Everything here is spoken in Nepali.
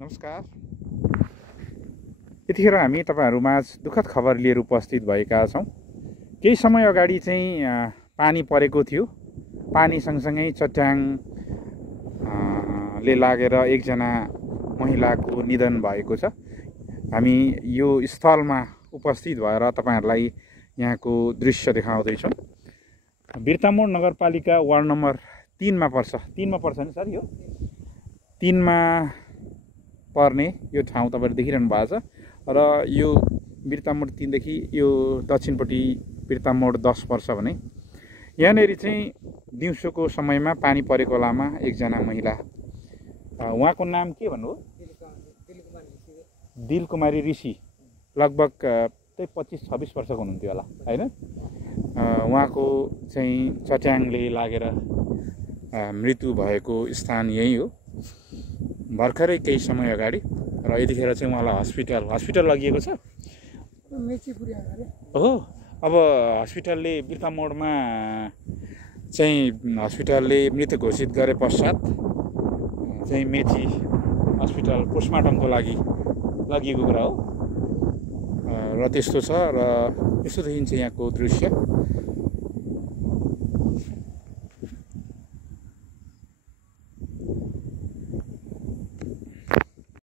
नमस्कार। यतिखेर हामी तपाईहरुमाझ दुःखद खबर लिएर उपस्थित भएका छौं। केही समय अगाडि चाहिँ पानी परेको थियो। पानी सँगसँगै चट्याङ ले लागेर एकजना महिलाको निधन भएको छ। हामी यो स्थलमा उपस्थित भएर तपाईहरुलाई यहाँको दृश्य देखाउँदै छौं। बिर्तामोड नगरपालिका वार्ड नम्बर 3 मा पर्छ। 3 मा पर्छ नि सर? यो 3 मा पर्ने यो ठाउँ तपाईहरु देखिरहनु भएको छ र यो बिर्तामोड 3 देखि यो दक्षिणपट्टि बिर्तामोड 10 पर्छ भने यहाँनेरि चाहिँ दिउँसोको समयमा पानी परेको बेलामा एकजना महिला, उहाँको नाम के भन्नु हो? दिलकुमारी ऋषि, लगभग 25-26 वर्षको हुनुहुन्थ्यो होला हैन? उहाँको चाहिँ चट्याङले लागेर मृत्यु भएको स्थान यही हो, भर्खरै केही समय अगाडि। र यतिखेर चाहिँ उहाँलाई हस्पिटल लगिएको छ। हो, अब हस्पिटलले बिर्तामोडमा चाहिँ हस्पिटलले मृत घोषित गरे पश्चात चाहिँ मेची हस्पिटल पोस्टमार्टमको लागि लगिएको कुरा हो। र त्यस्तो छ। र यस्तो देखिन्छ यहाँको दृश्य।